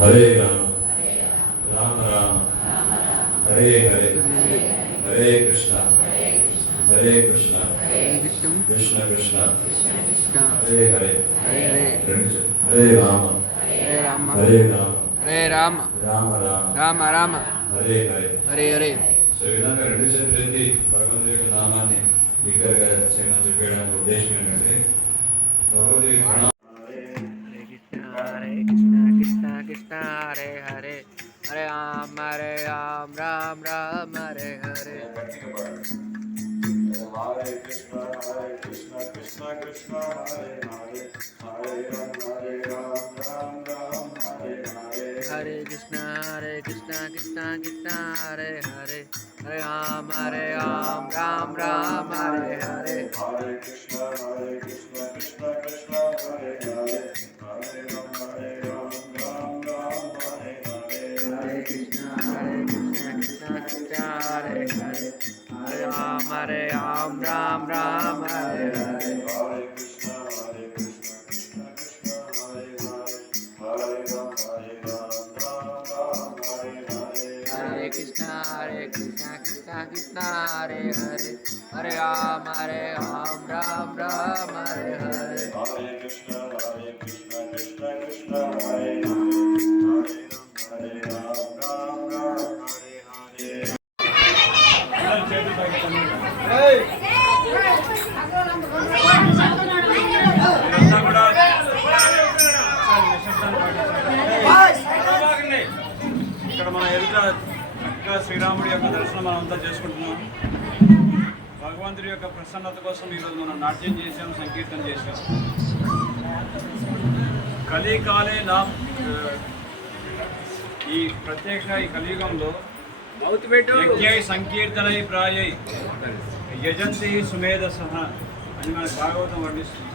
Hare Rama Rama Rama Hare Hare Hare Krishna Hare Krishna Krishna Krishna Hare Hare Hare Rama Hare Rama Hare Rama Rama Rama Rama Rama Hare Hare Hare Hare. So ఈ విధంగా రెండు చేతులెత్తి భగవంతుడి యొక్క నామాన్ని బిగ్గరగా చేయమని చెప్పడానికి ఉద్దేశం ఏంటంటే భగవద్గీత ప్రణామం. Hare Krishna Krishna Krishna Hare Hare Hare Rama Rama Rama Hare Hare. Hare Krishna Krishna Krishna Hare Hare Hare Ram Hare Hare. Hare Krishna Krishna Krishna Hare Hare Hare Ram Ram Hare Hare. Hare Krishna Krishna Krishna Hare Hare Hare Ram Ram Hare Hare. Hare Krishna Krishna Krishna Hare Hare Hare Ram Ram Hare Hare. Hare Krishna Krishna Krishna Hare Hare Hare Ram Ram Hare Hare. Hare Krishna Krishna Krishna Hare Hare Hare Ram Ram Hare Hare. Hare Krishna Krishna Krishna Hare Hare Hare Ram Hare Hare. ఇక్కడ మన ఎదుట చక్కగా శ్రీరాముడి యొక్క దర్శనం మనం అంతా చేసుకుంటున్నాం. భగవంతుడి యొక్క ప్రసన్నత కోసం ఈరోజు మనం నాట్యం చేసాం, సంకీర్తన చేసాం. కలికాలే ఈ ప్రత్యేక ఈ కలియుగంలో యజ్ఞై సంకీర్తనై ప్రాయై యజంతి సుమేధసః అని మన భాగవతం వర్ణిస్తుంది.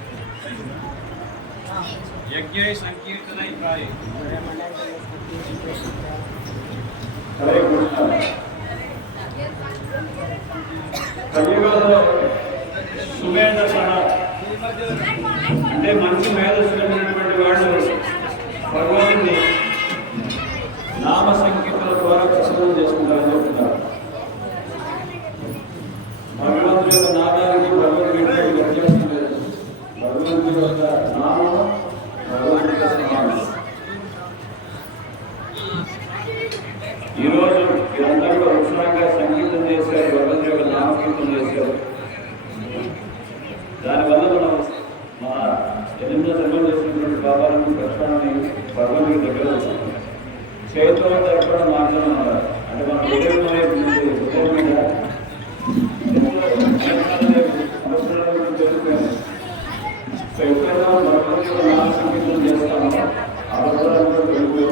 యజ్ఞై సంకీర్తనై ప్రాయై కలియుగంలో సుమేధసః అంటే మంచి మేధస్సు కలిగినటువంటి వాళ్ళు భగవంతుని నామ సంకీర్తన ద్వారా ప్రసన్నం చేసుకుంటారని చెప్తున్నారు. భగవంతుడి యొక్క నామానికి భగవద్గీతకి వ్యత్యాసం లేదు. భగవంతుడి యొక్క నామం భగవంతుడి యొక్క నామం. ఈరోజు ఇదంతా కూడా ఉత్సాహంగా సంగీతం చేశారు, భగవంతుడి యొక్క నామకీర్తన చేశారు. దానివల్ల మనం మన ఎన్నెన్నో జన్మలు చేసినటువంటి బాబాలను ప్రశ్నని భగవంతుడి దగ్గర చేతిలో జరపడ మార్గం అన్నారు. అంటే మన హృదయం మీద సో ఎప్పుడైనా భగవంతుడి నామ సంగీతం చేస్తామో అబద్ధాలను తెలుగు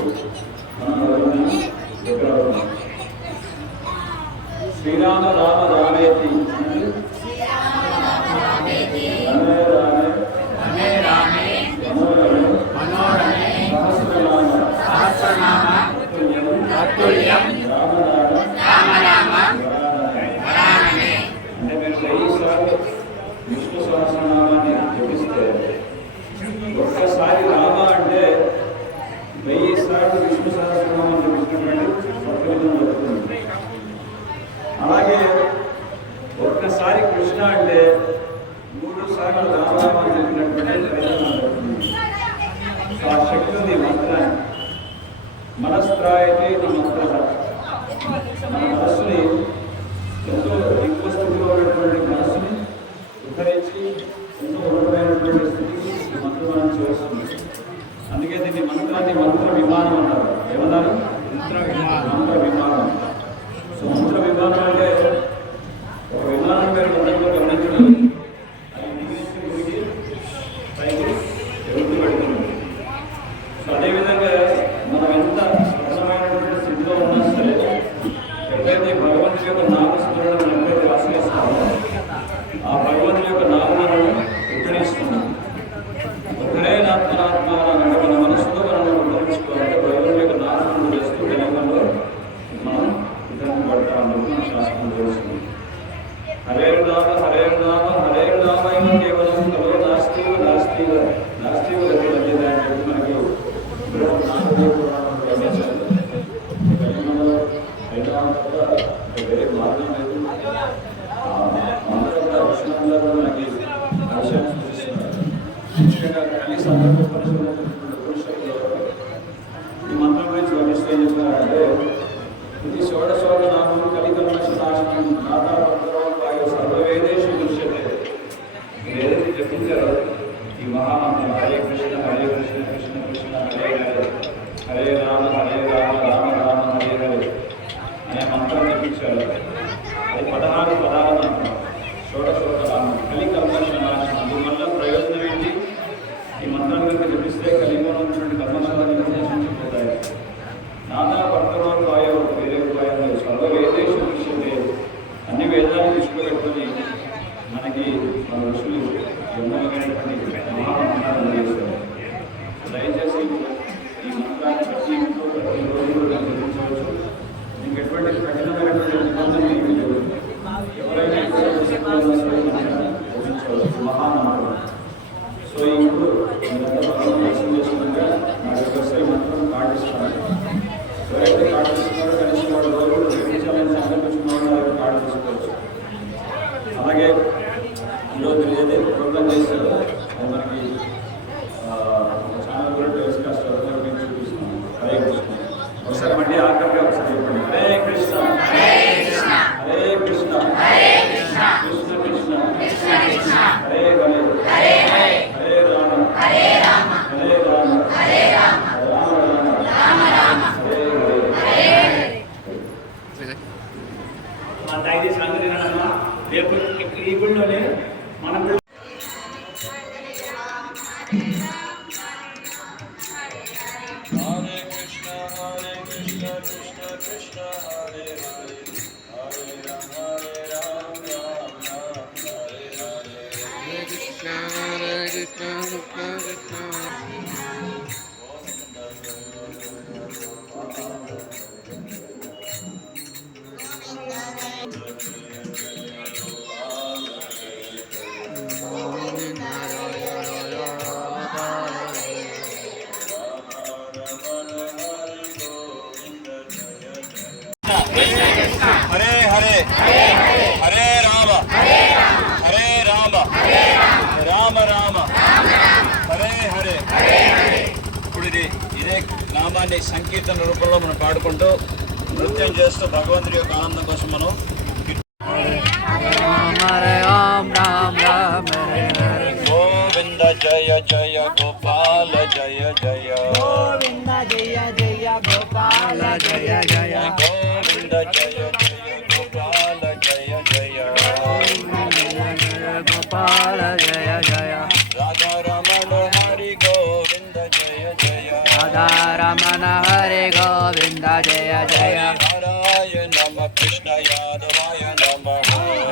మనం భగవంతుని దగ్గర అవుతాం. శ్రీరామ రామ రామేతి అంటే మీరు 1000 సార్లు విష్ణు సహస్రనామాన్ని జపిస్తే ఒక్కసారి రామ అంటే 1000 సార్లు విష్ణు సహస్రనామాన్ని జపించినటువంటి ఫలితం దొరుకుతుంది. అలాగే ఒక్కసారి కృష్ణ అంటే 3 సార్లు రామనామాన్ని చెప్పినటువంటి ఫలితం దొరుకుతుంది. ఆ శక్తి ఉంది మంత్రాన్ని. మనస్త్రాయతే ఇది మంత్ర. మన మనస్సుని ఎంతో ఎక్కువ స్థితిలో ఉన్నటువంటి మనస్సుని ఉద్ధరించి ఎంతో ఉన్నతమైనటువంటి స్థితికి ఈ మంత్రం మనం చేస్తుంది. అందుకే దీన్ని మంత్రాన్ని మంత్ర విమానం అన్నారు. ఏమన్నారు? మంత్ర విమానం. సో మంత్ర విమానం అంటే ఒక విమానం మీరు మంత్రంలో గమనించడం అది గురికి పైకి ఎగురుతూ పెడుతుంది. సో అదేవిధంగా మనం ఎంత స్వచ్ఛమైనటువంటి స్థితిలో ఉన్నా సరే ఎప్పుడైతే భగవంతుడి యొక్క నామస్మరణ మనం ఎప్పుడైతే ఆశ్రయిస్తామో ఆ భగవంతుడి యొక్క నామాలను ఉద్ధరిస్తున్నాం. ఒకరే నాత్మనాత్మ అంటే మన మనసులో మనం ఉద్ధరించుకోవాలంటే భగవంతుడి యొక్క నామం చేస్తూ వినయంలో మనం ఇతరులను పడతామని మన శాస్త్రం చేస్తుంది. హరే రామ హరే రామ హరే రామ కేవలం కలో నాస్తివ నాస్తివ నాస్తివ గతి లభ్యత అని చెప్పి మనకి నామదేవ పురాణంలో అందరికీ పరిశీలించినటువంటి పురుషులు ఈ మంత్రం గురించి వర్ణిస్తే ఏం చెప్తున్నారంటే ఇది షోడశోక నామం కలికల్మషనాశనం నాదాపత్రవాయు సర్వవేదేశు దృశ్యతే. మీరు ఏదైతే చెప్పించారో ఈ మహామంత్రం హరే కృష్ణ కృష్ణ కృష్ణ హరే హరే హరే రామ రామ రామ హరే హరే అనే మంత్రం చెప్పించారు. అది 16 పదాల మంత్రం, షోడశోక నామం కలికల్మషనాశనం. దీనివల్ల ప్రయోజనం ఏంటి? ఈ మంత్రం కనుక జపిస్తే కలియుగంలో ఉన్నటువంటి కల్మషాలను నశించిపోతాయి. నానా పర్వతోపాయం వేరే ఉపాయంలో సర్వవేదేశు దృశ్యతే. అన్ని వేదాలను దృష్టిలో పెట్టుకొని మనకి మన ఋషులు ఎన్నోమైనటువంటి మహామంత్రాలను చేస్తారు. దయచేసి ఈ మంత్రాన్ని ప్రతి ఇంట్లో ప్రతిరోజు జపించవచ్చు. మీకు ఎటువంటి కఠినమైనటువంటి నిబంధనలు ఏమీ లేవు. ఎవరైనా జపించవచ్చు మహామంత్రం. సో ఇప్పుడు మీరంతా భగవంతుని దర్శనం చేసుకున్నాక నాకు ఒకసారి మంత్రం పాటిస్తాను. ఎవరైతే పాటిస్తున్నారో కనీసం వాడు రోజు జపించాలని సంకల్పించుకున్న వాళ్ళు కార్డు తీసుకోవచ్చు. అలాగే ఈరోజు ఏదైతే ప్రోగ్రామ్ చేస్తారో అది మనకి ఛానల్ కూడా టెలికాస్ట్ అవుతుందని చూపిస్తున్నాం. హరే కృష్ణ. ఒకసారి మళ్ళీ ఆఖరిగా ఒకసారి చెప్పండి. హరే కృష్ణ హరే కృష్ణ కృష్ణ కృష్ణ హరే హరే హరే రామ హరే రామ రామ రామ హరే హరే. దయచేసి అందరూ వినాలమ్మా. రేపు ఈ గుడిలోనే మనం Hare Krishna Krishna Krishna Hare Hare Hare Rama Rama Hare Hare. Hare Krishna Krishna Krishna. Hare Hare Hare Rama Hare Rama Rama Rama Hare Hare. ఇప్పుడు ఇదే నామాన్ని సంకీర్తన రూపంలో మనం పాడుకుంటూ నృత్యం చేస్తూ భగవంతుడి యొక్క ఆనందం కోసం మనం Hare Ram Ram Ram Hare Hare. Govinda జయ జయ గోపాల జయ జయ గోవింద జయ జయ గోపాల జయ జయ గోవింద జయ జయ గోపాల జయ జయ Gopal Jaya Jaya. Radha Ramana Hari Govinda జయ జయ Radha Ramana Hare Govinda Jaya Jaya. హరాయ నమ కృష్ణ యాదవాయ నమ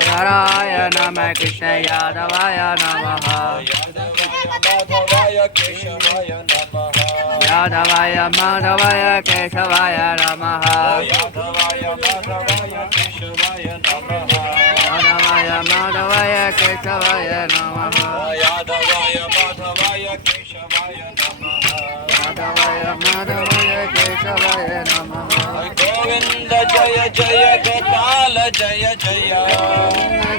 Narayana Krishna Yadavaya Namaha. యాదవాయ మాధవాయ కేశవాయ నమ Yadavaya Madhavaya Keshavaya Namaha. యాదవాయ మాధవాయ కేశవాయ నమ Yadavaya Madhavaya Keshavaya Namaha. యాదవాయ మాధవాయ కేశవాయ నమ Yadavaya Madhavaya Keshavaya Namaha. Govinda జయ జయ గోపాల జయ జయ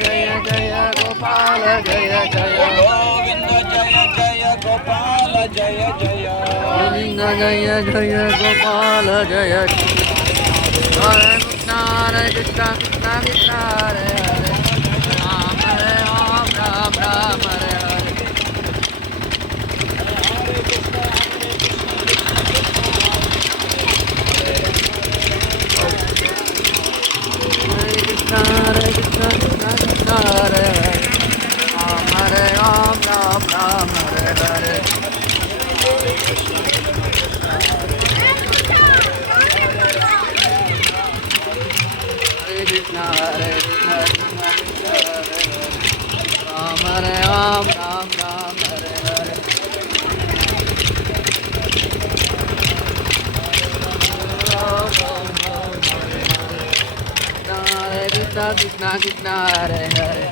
Jaya Jaya Gopal Jaya Jaya. Govinda జయ జయ గోపాల జయ జయ Govinda Jaya Jaya Gopal Jaya Jaya. Hare Krishna Krishna Krishna Hare Hare. Ram Hare Ram Ram Ram Hare Hare. Hare Krishna Krishna Krishna Hare Hare. Ram Hare Ram Ram Ram Hare Hare. Hare Krishna Hare Krishna Krishna Krishna Hare Hare. Ram Hare Ram Ram Ram Hare Hare. Hare Krishna Krishna Krishna Hare Hare.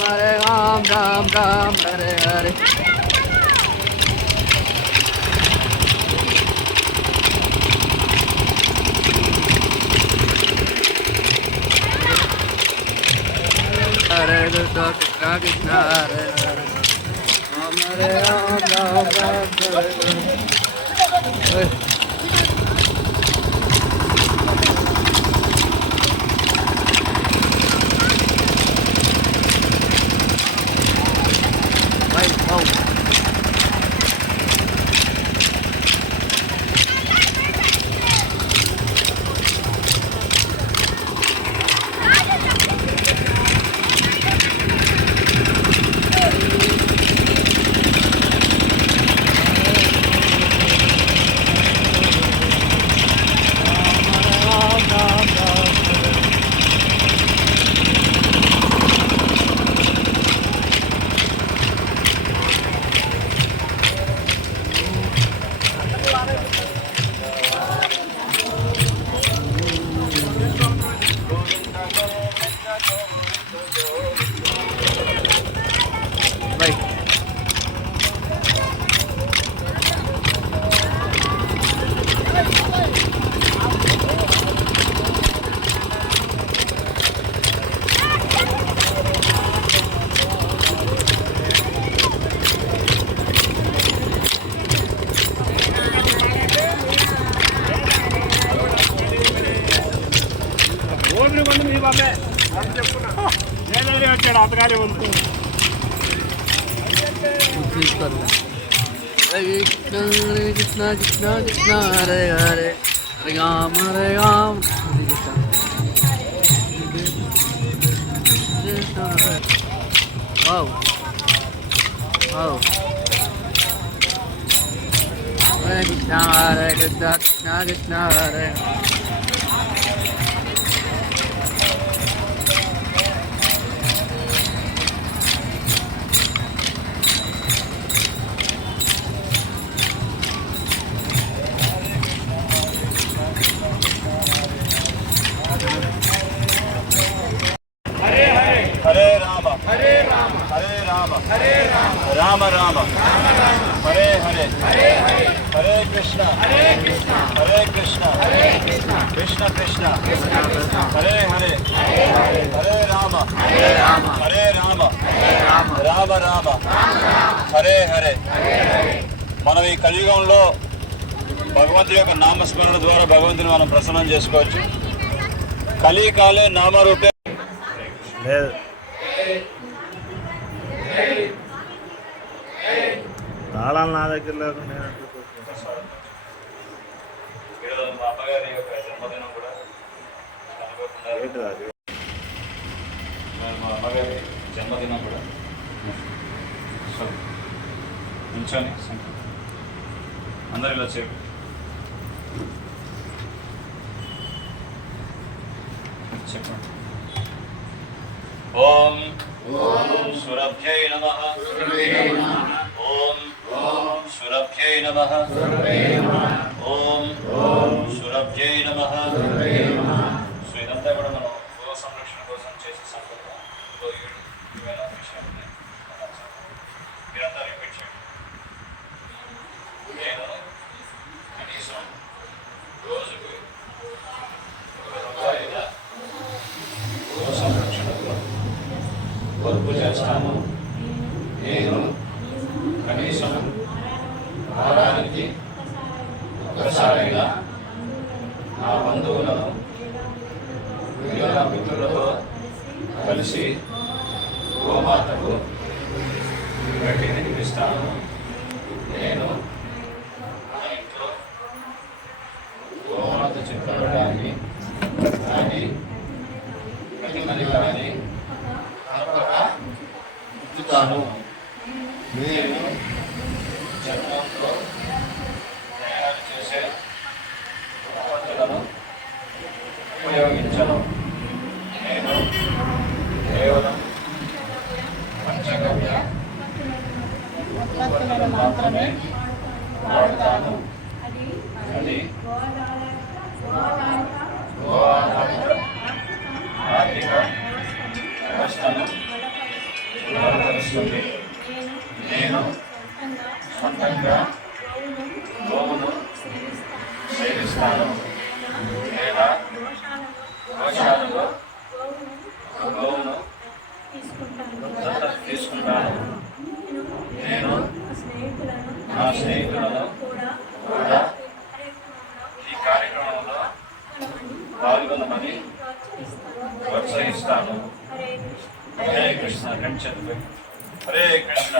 Hare Ram Ram Ram Hare Hare. Hare Krishna Krishna Krishna Hare Hare. Ram Hare Ram Ram వచ్చాడు అతగానే ఉంది. Hare Krishna, Krishna Krishna, Hare Hare, Hare Rama, Hare Rama, Wow, wow. Hare Krishna, Krishna Krishna, Hare. Hare Rama Hare Rama Hare Rama Hare Rama Rama Rama Hare Hare Hare Hare Hare Krishna Hare Krishna Hare Krishna Hare Krishna Krishna Krishna Hare Hare Hare Rama Hare Rama Hare Rama Rama Rama Hare Hare. మనం ఈ కలియుగంలో భగవంతుడి యొక్క నామస్మరణ ద్వారా భగవంతుని మనం ప్రసన్నం చేసుకోవచ్చు. కలికాలే నామరూపే లేదు తాళాలు నా దగ్గర లేకుండా మా అమ్మగారి యొక్క జన్మదినం కూడా అది మా అమ్మగారి జన్మదినం కూడా నిల్చొని అందరు ఇలా చెప్పు. చెప్పండి. ఓం సురభ్యై నమః ఓం సురభ్యై నమః ఓం సురభ్యై నమః. సో ఇదంతా కూడా మనం గో సంరక్షణ కోసం చేసే సంకల్పం. మీరంతా రిపీట్ చేయండి. నేను కనీసం రోజుకు గో సంరక్షణకు వర్క్ చేస్తాను. నేను కనీసం వారానికి ఒక్కసారిగా నా బంధువులను మిగతా మిత్రులతో కలిసి గోమాతకు గడ్డి తినిపిస్తాను. నేను నా ఇంట్లో గోమాత చిత్రాలు కానీ ప్రతిమని కానీ తప్పక ఉంచుతాను. నేను చర్మంతో తయారు చేసే ఉత్పత్తులను ఉపయోగించను. నేను కేవలం పంచగవ్య ఉత్పత్తులను మాత్రమే వాడతాను. అది గో ఆధారిత ఆర్థిక వ్యవస్థను బలపరుస్తుంది. నేను సొంతంగా గోవును సేవిస్తాను లేదా గోశాలలో గోవును దత్తత తీసుకుంటాను. నేను నా స్నేహితులను కూడా ఈ కార్యక్రమంలో పాల్గొనమని ప్రోత్సహిస్తాను. హరే కృష్ణ. హరే కృష్ణ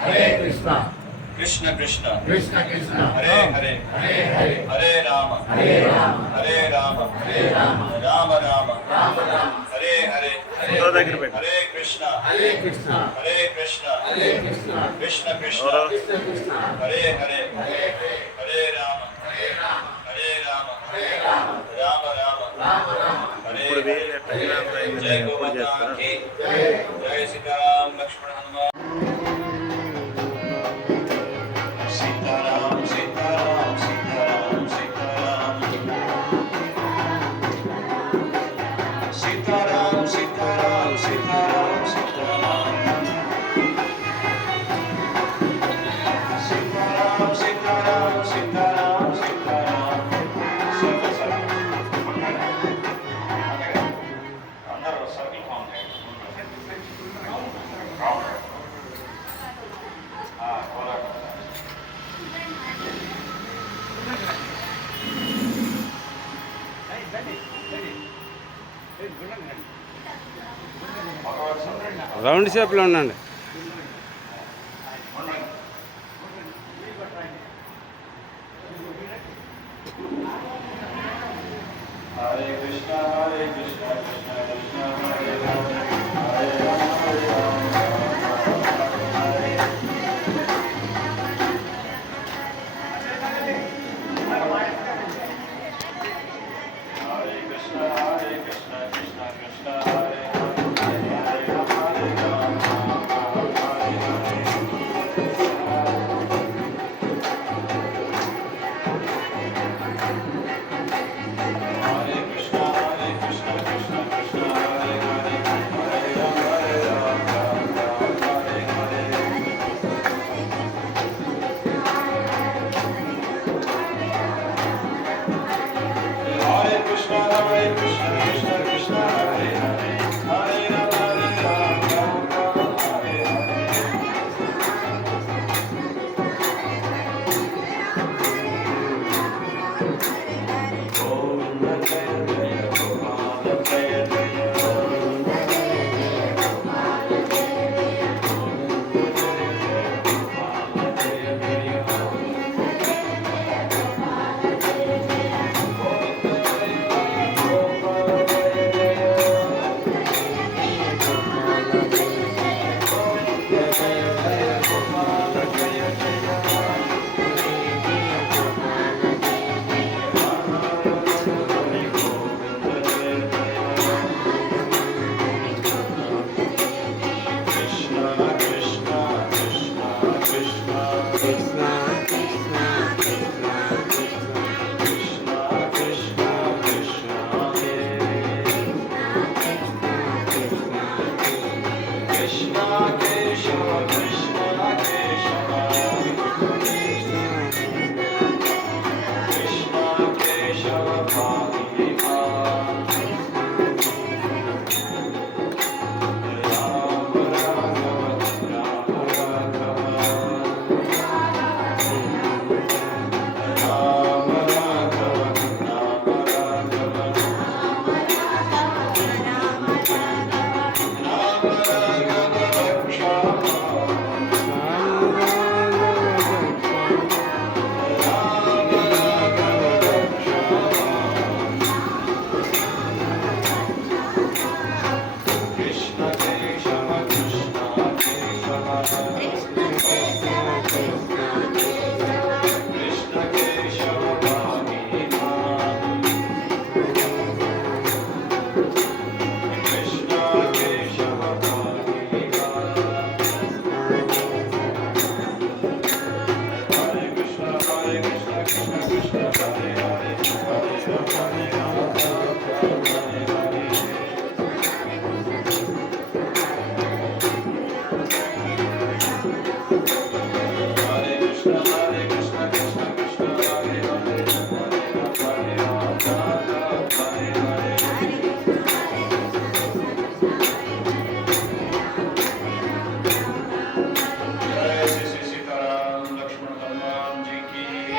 హరే కృష్ణ కృష్ణ కృష్ణ హరే హరే హరే రామ హరే రామ రామ రామ హరే హరే హరే కృష్ణ హరే కృష్ణ కృష్ణ కృష్ణ హరే హరే హరే రామ హరే రామ రామ రామ హరే జయ గోమాతా की जय सीताराम लक्ष्मण हनुमान सीताराम सीताराम सीताराम सीताराम सीताराम सीताराम सीताराम सीताराम सीताराम सीताराम सीताराम सीताराम अंदर सर्किल कौन है రౌండ్ షేప్లో ఉండండి. हरे कृष्णा कृष्णा कृष्णा हरे राम हरे राम हरे राम हरे कृष्णा कृष्णा कृष्णा हरे राम हरे राम हरे राम Hare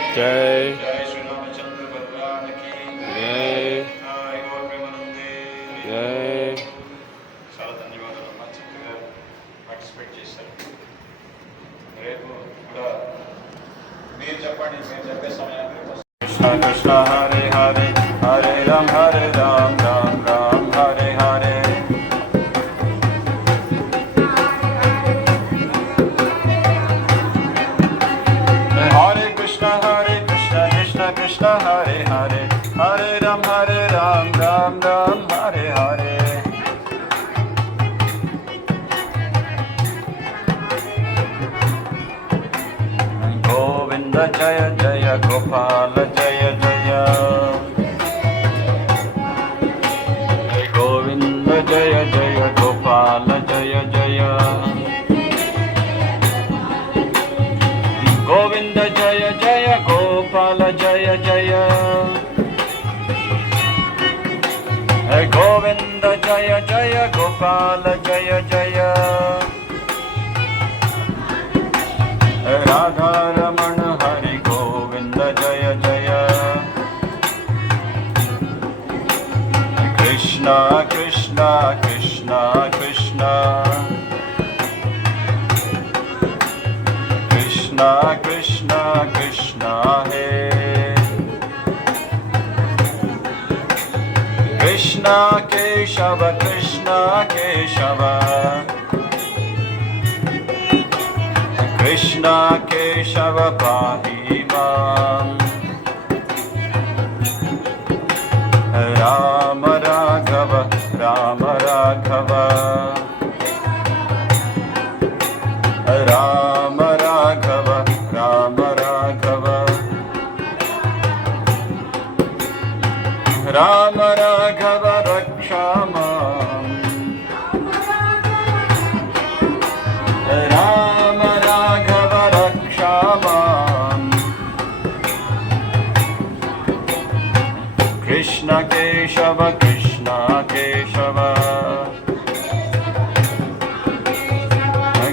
जय जय श्री रामचंद्र भगवान की जय जय गौर प्रेमानंदे जय చాలా ధన్యవాదాలు అమ్మా చక్కగా పార్టిసిపేట్ చేశారు రేపు కూడా మీరు చెప్పండి మీరు చెప్పే సమయానికి కృష్ణ కృష్ణ హరే హరే హరే రామ్ రామ్ రామ్ హరే హరే హరే కృష్ణ కృష్ణ కృష్ణ హరే హరే హరే రామ్ రామ్ రామ్ హరే హరే గోవింద జయ జయ గోపాల జయ జయ గోవింద జయ జయ గోపాల జయ జయ గోవింద జయ జయ గోపాల జయ జయ గోవింద జయ జయ గోపాల జయ జయ రాధారమణ హరి గోవింద జయ జయ కృష్ణ కృష్ణ కృష్ణ కృష్ణ కృష్ణ కృష్ణ కృష్ణ హే కృష్ణ కేశవ కృష్ణ కేశవ కృష్ణ కేశవ పాహి మాం రామ రాఘవ రామ రాఘవ రామ రాఘవ రామ రాఘవ రామ రాఘవ రక్ష మాం రామ రాఘవ రక్ష మాం కృష్ణ కేశవ కృష్ణ కేశవ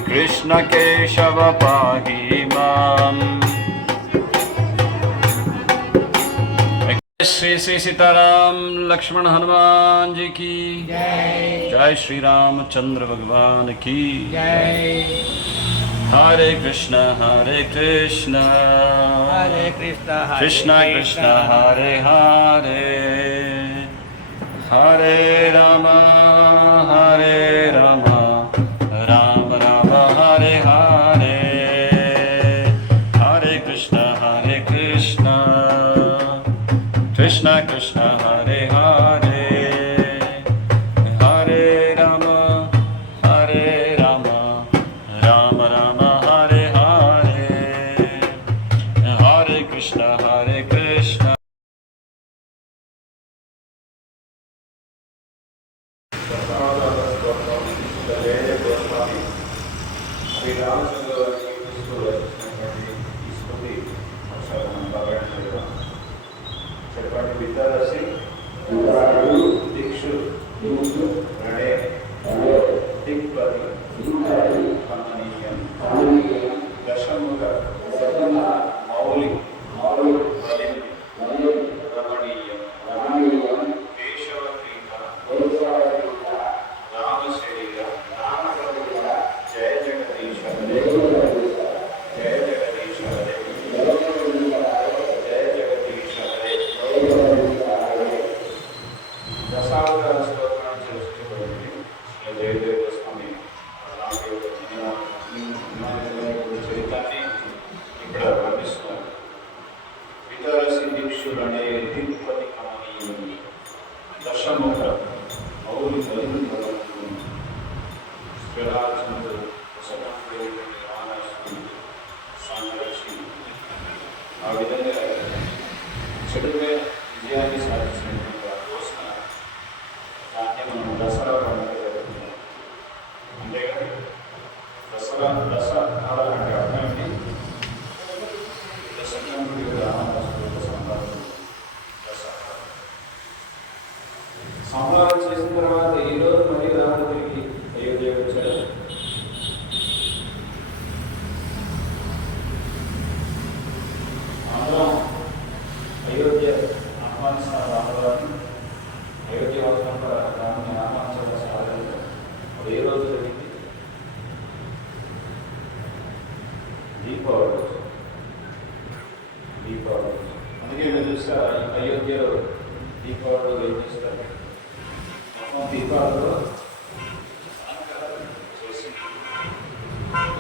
కృష్ణ కేశవ పాహి మాం श्री श्री सीताराम लक्ष्मण हनुमान जी की जय श्री रामचंद्र भगवान की जय हरे कृष्ण कृष्ण कृष्ण कृष्ण हरे हरे हरे राम राम राम हरे हरे हरे कृष्ण कृष्ण कृष्ण हरे हरे हरे राम राम राम हरे हरे हरे कृष्ण చెప్పండి విద్యాదర్శి దీక్షు ప్రణే దిక్పతి కమనీయం దశముఖ మౌలి రమణీయం కేశవ క్రీత రామ శరీర జయ జగదీశ హరే జయ జగదీశ హరే జయ జగదీశ హరే దశావతార స్తోత్రాన్ని చేస్తున్నటువంటి శ్రీ జయదేవ స్వామి నాటి యొక్క చరితాన్ని ఇక్కడ వర్ణిస్తున్నారు. వితరసి దీక్షులనే దిక్పతి కమనీయం దశముఖ మౌలి స్వరాజముడు వసనటువంటి ఆనాశి సాంగరక్షి ఆ విధంగా చెడుపై విజయాన్ని సాధించినటువంటి ఆ రోజున దాన్ని మనం దసరా పండుగ జరుగుతున్నాం. అంతేగాని దసరా అంటే అర్థం ఏంటి? దశకంఠుడి రామదాసుడు సంహారం చేసిన తర్వాత ఈ రోజు మళ్ళీ రామ తిరిగి అయోధ్య వచ్చాడు. అందరం దీపావళి అందుకే మీరు చూస్తారా ఈ అయోధ్యలో దీపావళిలో ఏం చేస్తారు? మొత్తం దీపావళిలో చేసి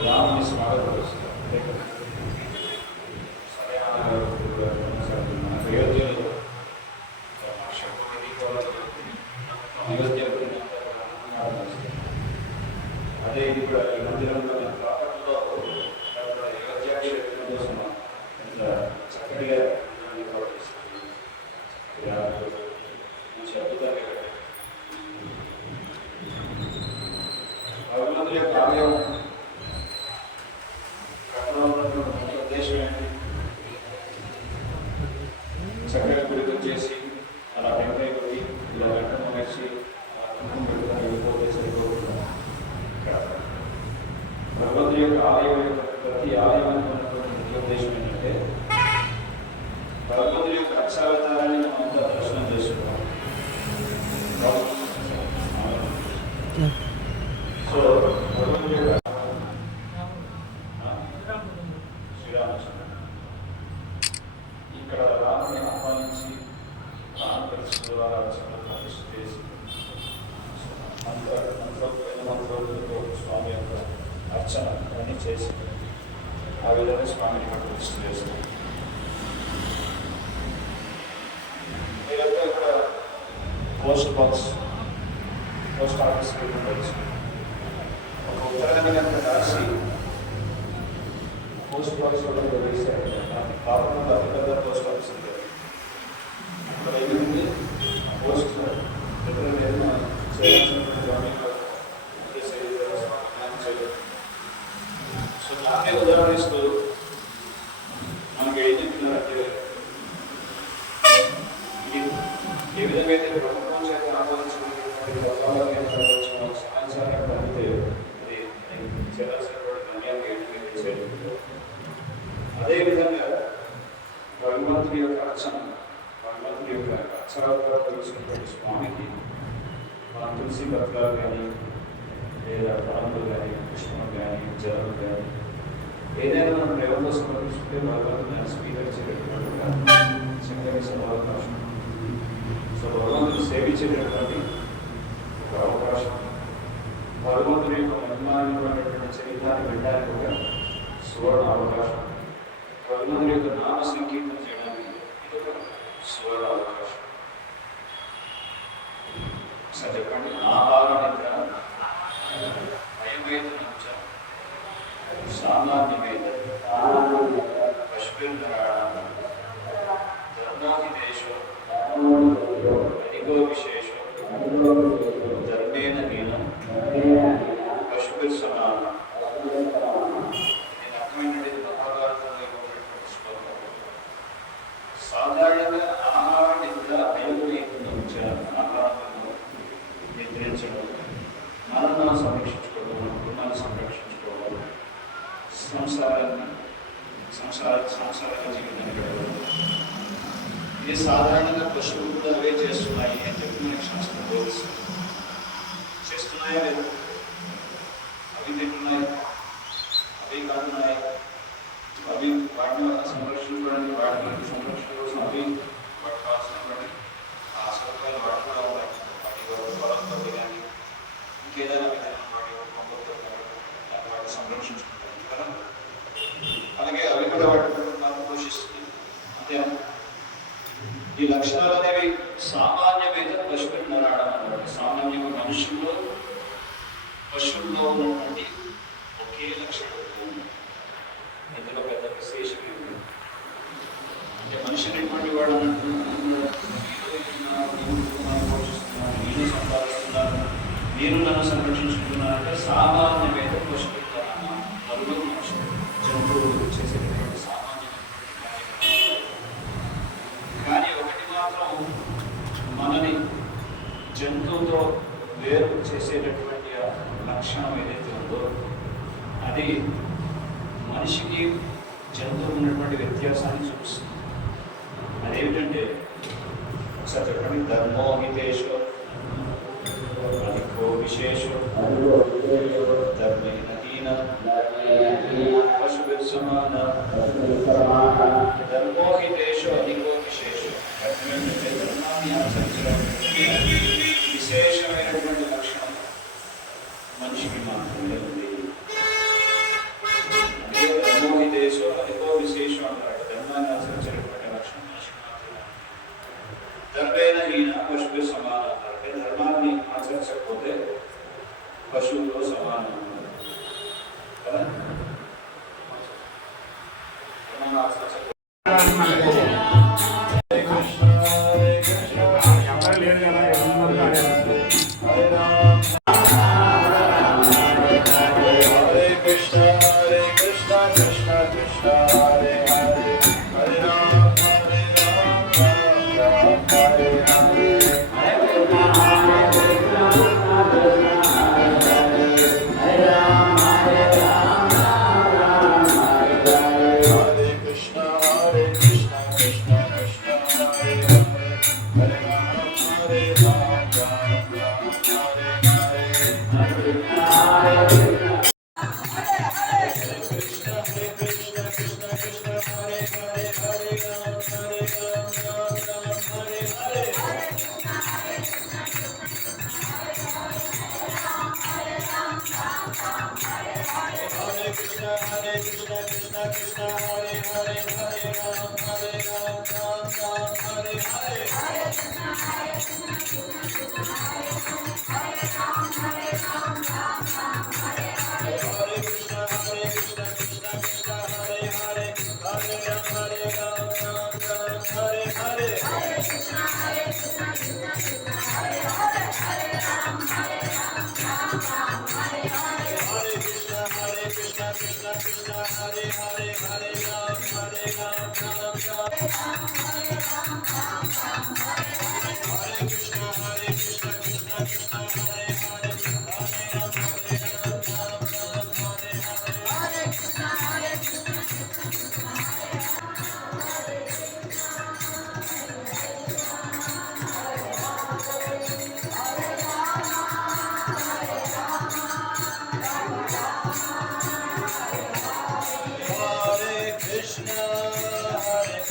రాముని స్వాగతం చేస్తారు. మనకు అయోధ్యలో అయోధ్య అదే ఇది కూడా ఈ మందిరంలో అప్పట్లో అయోధ్య కోసం ఎంత చక్కటిగా మంచి అద్భుతంగా భగవంతుడి యొక్క ఆలయం ఉద్దేశం ఏంటి? చక్కగా గుడికి వచ్చేసి అలా వెంకయ్య పోయి ఇలా వెంటనే వచ్చి కుంకుమ పెట్టుకొని వెళ్ళిపోతే సరిపోతున్నాం. భగవంతుడి యొక్క ఆలయం యొక్క ప్రతి ఆలయానికి ఉన్నటువంటి ఉద్దేశం ఏంటంటే భగవంతుడి యొక్క అక్షావతారాన్ని మనం అంతా దర్శనం చేసుకుంటాం. సో భగవంతుడి యొక్క శ్రీరామచంద్ర ఇక్కడ రాముని ఆహ్వానించి ప్రతిష్ఠ చేసి మంత్రోక్తులతో స్వామి యొక్క అర్చన అన్నీ చేసి ఆ విధంగా స్వామిని ఇక్కడ ప్రతిష్ఠ చేస్తారు. మీరంతా ఇక్కడ పోస్ట్ ఆఫీస్కి వెళ్ళవచ్చు. ఒక ఉత్తరాన్ని కనుక రాసి పోస్ట్ బాక్స్ కూడా వేశారు. కాకుండా అతిపెద్ద పోస్ట్ ఆఫీస్ ఉంది. ఇక్కడ ఏమిటి పోస్ట్ దగ్గర ఏదైనా చేయాల్సినటువంటి స్వామి సో దాన్ని ఉదాహరిస్తూ మనకి ఏం చెప్తున్నారంటే ఏ విధంగా అయితే ప్రభుత్వం చేత ఆమోదించినటువంటి సమాచారాన్ని పొందితే అది చేయాల్సినటువంటి గమ్యాన్ని ఏంటంటే చేయాలి. అదేవిధంగా భగవంతుడి యొక్క అర్చన భగవంతుడి యొక్క అక్షరాలు తెలిసినటువంటి స్వామికి మన తులసి పత్రాలు కానీ లేదా ఫలములు కానీ పుష్పం కానీ జలం కానీ ఏదైనా మనం ప్రేమతో సమర్పిస్తుంటే భగవంతుని స్వీకరించేటట్టుగా స్వీకరించిన అవకాశం. సో భగవంతుని సేవించేటటువంటి ఒక అవకాశం, భగవంతుని యొక్క మహిమానమైనటువంటి చరిత్రాన్ని వినడానికి ఒక సువర్ణ అవకాశం, భగవంతుని యొక్క నామ సంకీర్తన చేయడానికి ఇది ఒక సువర్ణ అవకాశం. సార్ చెప్పండి, ఆహార నిద్ర అయమేత సామాన్యమేత పశుభిర్ధరాణ ధర్మాధిదేశో అధికో విశేషో ధర్మేణ హీనం పశుభిర్ సమానం. దీని అర్థమైనటువంటి మహాభారతంలో ఇవ్వబడినటువంటి శ్లోకం. సాధారణంగా ఆహార నిద్ర ఆహారంలో నిద్రించడం, మనల్ని సంరక్షించుకోవడం, మన కుటుంబాన్ని సంరక్షించుకోవడం, సంసార జీవితాన్ని గడపడం. ఇది సాధారణంగా పశువులు కూడా అవే చేస్తున్నాయి అని చెప్పి మనకి శాస్త్రం బోధిస్తుంది. చేస్తున్నాయా లేదు? అవి తింటున్నాయి, అవి కాదున్నాయి, అవి వాటిని సంరక్షించుకోవడానికి వాటి సంరక్షణ కోసం అవి వాటి కావాల్సినటువంటి ఆ సౌకర్యాలు వాటి కూడా ఉన్నాయి. వాటి పొలంతో కానీ ఇంకేదైనా విధానం వాటి సంరక్షించుకుంటారు కదా. అలాగే అవి కూడా వాటి కుటుంబాన్ని పోషిస్తుంది. అంతేనా? ఈ లక్షణాలు అనేవి సామాన్యమైన పశువులు నరాడం అన్నమాట. సామాన్యంగా మనుషుల్లో పశువుల్లో ఉన్నటువంటి ఒకే లక్షణం ఇందులో పెద్ద విశేషం ఏమి అంటే మనుషులు ఎటువంటి వాడు అన్నట్టు పోషిస్తున్నారు, నేను సంపాదిస్తున్నాను, మీరు నన్ను సంరక్షించుకుంటున్నారంటే సామాన్యమైన పశువులు నలుగురు మనుషులు జంతువులు చేసేటటువంటి సామాన్యమైనటువంటి కానీ ఒకటి మాత్రం మనని జంతువుతో వేరు చేసేటటువంటి లక్షణం ఏదైతే ఉందో అది మనిషికి జంతువులు ఉన్నటువంటి వ్యత్యాసాన్ని చూపిస్తుంది. అదేమిటంటే ఒకసారి చెప్పండి, ధర్మో హితేషు అధికో విశేషు ధర్మేణ హీన పశుభిర్ సమాన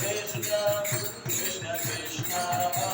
Krishna, Krishna Krishna,